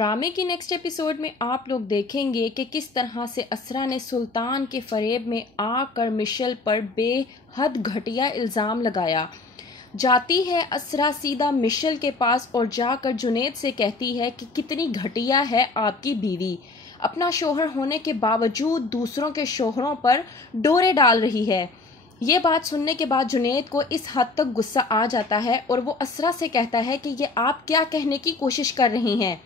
ड्रामे की next episode में आप लोग देखेंगे कि किस तरह से असरा ने सुल्तान के फरेब में आकर मिशेल पर बेहद घटिया इल्ज़ाम लगाया। जाती है असरा सीधा मिशेल के पास और जाकर जुनैद से कहती है कि कितनी घटिया है आपकी बीवी, अपना शोहर होने के बावजूद दूसरों के शोहरों पर डोरे डाल रही है। ये बात सुनने के बाद जुनैद को इस हद तक गुस्सा आ जाता है और वो असरा से कहता है कि ये आप क्या कहने की कोशिश कर रही हैं।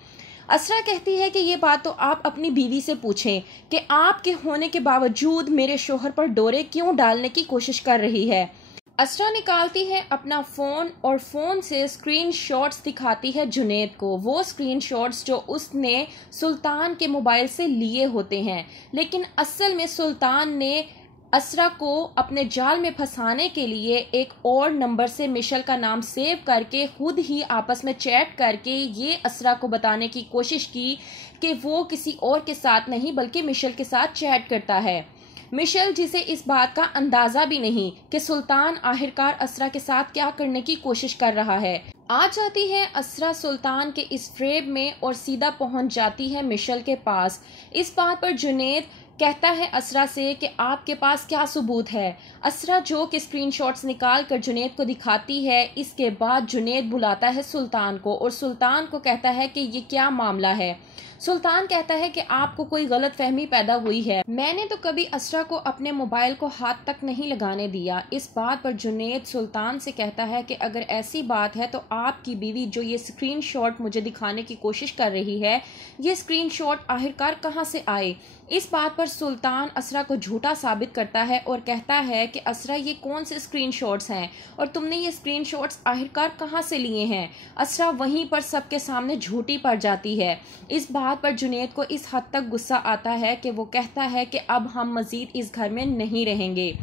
असरा कहती है कि ये बात तो आप अपनी बीवी से पूछें कि आपके होने के बावजूद मेरे शोहर पर डोरे क्यों डालने की कोशिश कर रही है। असरा निकालती है अपना फ़ोन और फ़ोन से स्क्रीनशॉट्स दिखाती है जुनैद को, वो स्क्रीनशॉट्स जो उसने सुल्तान के मोबाइल से लिए होते हैं। लेकिन असल में सुल्तान ने असरा को अपने जाल में फंसाने के लिए एक और नंबर से मिशेल का नाम सेव करके खुद ही आपस में चैट करके ये असरा को बताने की कोशिश की कि वो किसी और के साथ नहीं बल्कि मिशेल के साथ चैट करता है। मिशेल, जिसे इस बात का अंदाज़ा भी नहीं कि सुल्तान आखिरकार असरा के साथ क्या करने की कोशिश कर रहा है। आ जाती है असरा सुल्तान के इस फ्रेब में और सीधा पहुंच जाती है मिशेल के पास। इस बात पर जुनैद कहता है असरा से कि आपके पास क्या सबूत है। असरा जो कि स्क्रीनशॉट्स निकाल कर जुनैद को दिखाती है। इसके बाद जुनैद बुलाता है सुल्तान को और सुल्तान को कहता है कि ये क्या मामला है। सुल्तान कहता है कि आपको कोई गलत फहमी पैदा हुई है, मैंने तो कभी असरा को अपने मोबाइल को हाथ तक नहीं लगाने दिया। इस बात पर जुनैद सुल्तान से कहता है कि अगर ऐसी बात है तो आपकी बीवी जो ये स्क्रीनशॉट मुझे दिखाने की कोशिश कर रही है, ये स्क्रीनशॉट आखिरकार कहाँ से आए। इस बात पर सुल्तान असरा को झूठा साबित करता है और कहता है कि असरा ये कौन से स्क्रीनशॉट्स हैं और तुमने ये स्क्रीनशॉट्स आखिरकार कहाँ से लिए हैं। असरा वहीं पर सबके सामने झूठी पड़ जाती है। इस बात पर जुनैद को इस हद तक गुस्सा आता है कि वो कहता है कि अब हम मजीद इस घर में नहीं रहेंगे।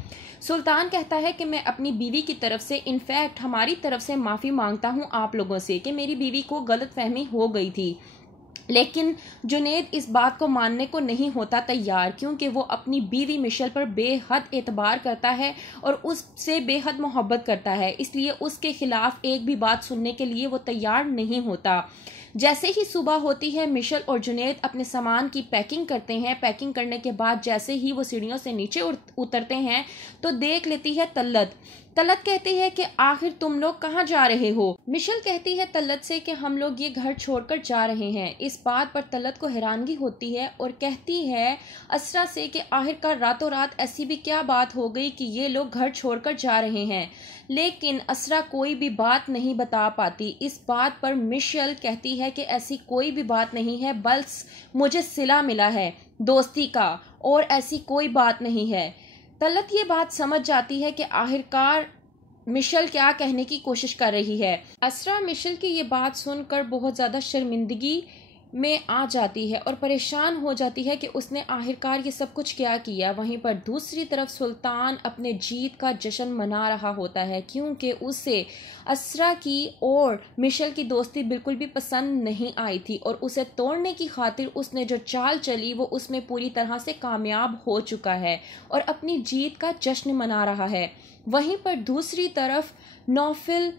सुल्तान कहता है कि मैं अपनी बीवी की तरफ से, इनफैक्ट हमारी तरफ से माफ़ी मांगता हूँ आप लोगों से कि मेरी बीवी को गलतफहमी हो गई थी। लेकिन जुनैद इस बात को मानने को नहीं होता तैयार, क्योंकि वो अपनी बीवी मिशेल पर बेहद एतबार करता है और उससे बेहद मोहब्बत करता है, इसलिए उसके खिलाफ एक भी बात सुनने के लिए वो तैयार नहीं होता। जैसे ही सुबह होती है मिशेल और जुनैद अपने सामान की पैकिंग करते हैं। पैकिंग करने के बाद जैसे ही वो सीढ़ियों से नीचे उतरते हैं तो देख लेती है तल्लत कहती है कि आखिर तुम लोग कहाँ जा रहे हो। मिशेल कहती है तल्लत से कि हम लोग ये घर छोड़कर जा रहे हैं। इस बात पर तल्लत को हैरानगी होती है और कहती है असरा से कि आखिरकार रातों रात ऐसी भी क्या बात हो गई कि ये लोग घर छोड़कर जा रहे हैं। लेकिन असरा कोई भी बात नहीं बता पाती। इस बात पर मिशेल कहती है कि ऐसी कोई भी बात नहीं है, बस मुझे सिला मिला है दोस्ती का और ऐसी कोई बात नहीं है। तल्लत ये बात समझ जाती है कि आखिरकार मिशेल क्या कहने की कोशिश कर रही है। असरा मिशेल की ये बात सुनकर बहुत ज़्यादा शर्मिंदगी में आ जाती है और परेशान हो जाती है कि उसने आखिरकार ये सब कुछ क्या किया। वहीं पर दूसरी तरफ सुल्तान अपने जीत का जश्न मना रहा होता है, क्योंकि उसे असरा की और मिशेल की दोस्ती बिल्कुल भी पसंद नहीं आई थी और उसे तोड़ने की खातिर उसने जो चाल चली वो उसमें पूरी तरह से कामयाब हो चुका है और अपनी जीत का जश्न मना रहा है। वहीं पर दूसरी तरफ नौफिल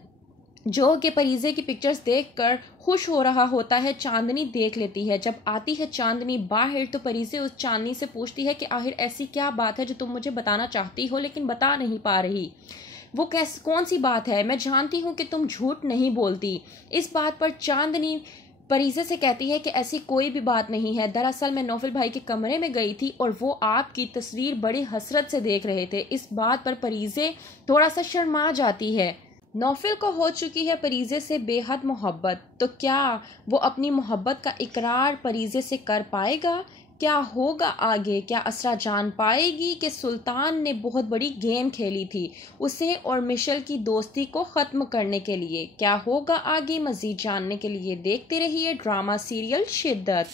जो कि परीज़े की पिक्चर्स देखकर खुश हो रहा होता है, चांदनी देख लेती है। जब आती है चांदनी बाहर तो परीज़े उस चांदनी से पूछती है कि आखिर ऐसी क्या बात है जो तुम मुझे बताना चाहती हो लेकिन बता नहीं पा रही। वो कौन सी बात है, मैं जानती हूँ कि तुम झूठ नहीं बोलती। इस बात पर चांदनी परीज़े से कहती है कि ऐसी कोई भी बात नहीं है, दरअसल मैं नौफिल भाई के कमरे में गई थी और वो आपकी तस्वीर बड़ी हसरत से देख रहे थे। इस बात पर परीज़े थोड़ा सा शर्मा जाती है। नौफिल को हो चुकी है परीज़े से बेहद मोहब्बत, तो क्या वो अपनी मोहब्बत का इकरार परीज़े से कर पाएगा? क्या होगा आगे? क्या असरा जान पाएगी कि सुल्तान ने बहुत बड़ी गेम खेली थी उसे और मिशेल की दोस्ती को ख़त्म करने के लिए? क्या होगा आगे? मज़ीद जानने के लिए देखते रहिए ड्रामा सीरियल शिद्दत।